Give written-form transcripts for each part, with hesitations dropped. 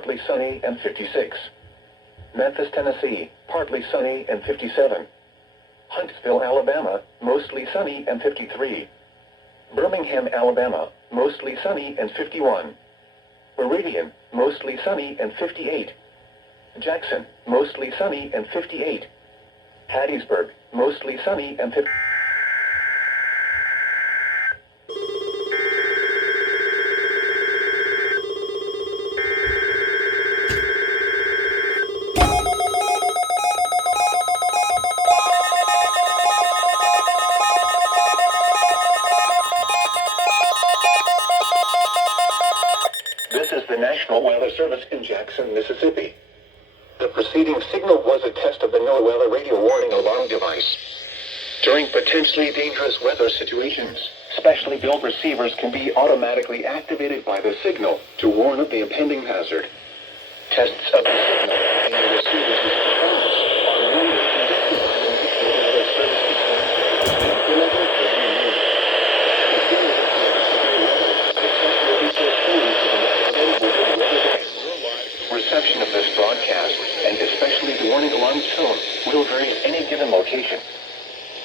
partly sunny and 56. Memphis, Tennessee, partly sunny and 57. Huntsville, Alabama, mostly sunny and 53. Birmingham, Alabama, mostly sunny and 51. Meridian, mostly sunny and 58. Jackson, mostly sunny and 58. Hattiesburg, mostly sunny and 50. This is the National Weather Service in Jackson, Mississippi. The preceding signal was a test of the NOAA weather radio warning alarm device. During potentially dangerous weather situations, specially built receivers can be automatically activated by the signal to warn of the impending hazard. Tests of the signal and the receiver's performance are normally conducted by the National Weather Service each Wednesday between 11 a.m. and noon. If there is a threat of severe weather, the test will be postponed to the next available good weather day. Reception of this broadcast, and especially the warning alarm tone, will vary at any given location.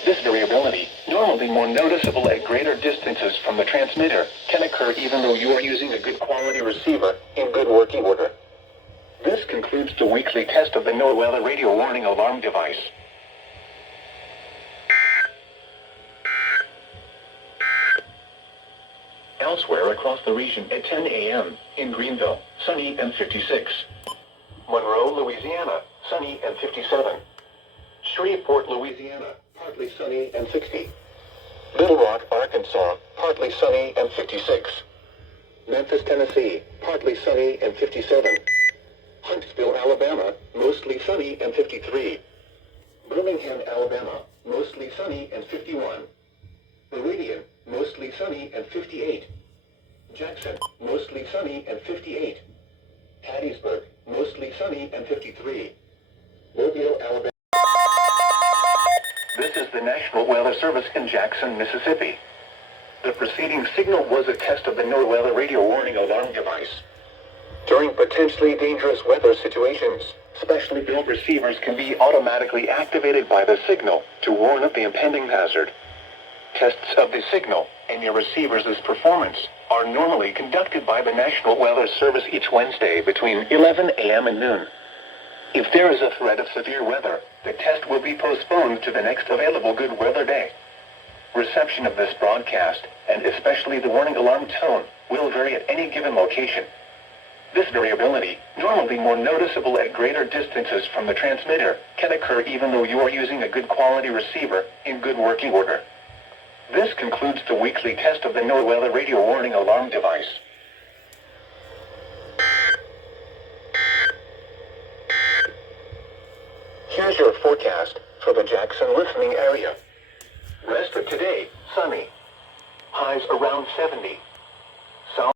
This variability, normally more noticeable at greater distances from the transmitter, can occur even though you are using a good quality receiver in good working order. This concludes the weekly test of the NOAA weather radio warning alarm device. Elsewhere across the region at 10 a.m. in Greenville, sunny and 56. Monroe, Louisiana, sunny and 57. Shreveport, Louisiana, partly sunny and 60. Little Rock, Arkansas, partly sunny and 56. Memphis, Tennessee, partly sunny and 57. Huntsville, Alabama, mostly sunny and 53. Birmingham, Alabama, mostly sunny and 51. Meridian, mostly sunny and 58. Jackson, mostly sunny and 58. Hattiesburg, mostly sunny and 53. Mobile, Alabama. This is the National Weather Service in Jackson, Mississippi. The preceding signal was a test of the NOAA weather radio warning alarm device. During potentially dangerous weather situations, specially built receivers can be automatically activated by the signal to warn of the impending hazard. Tests of the signal and your receiver's performance are normally conducted by the National Weather Service each Wednesday between 11 a.m. and noon. If there is a threat of severe weather, the test will be postponed to the next available good weather day. Reception of this broadcast, and especially the warning alarm tone, will vary at any given location. This variability, normally more noticeable at greater distances from the transmitter, can occur even though you are using a good quality receiver in good working order. This concludes the weekly test of the NOAA weather radio warning alarm device. Here's your forecast for the Jackson listening area. Rest of today, sunny. Highs around 70.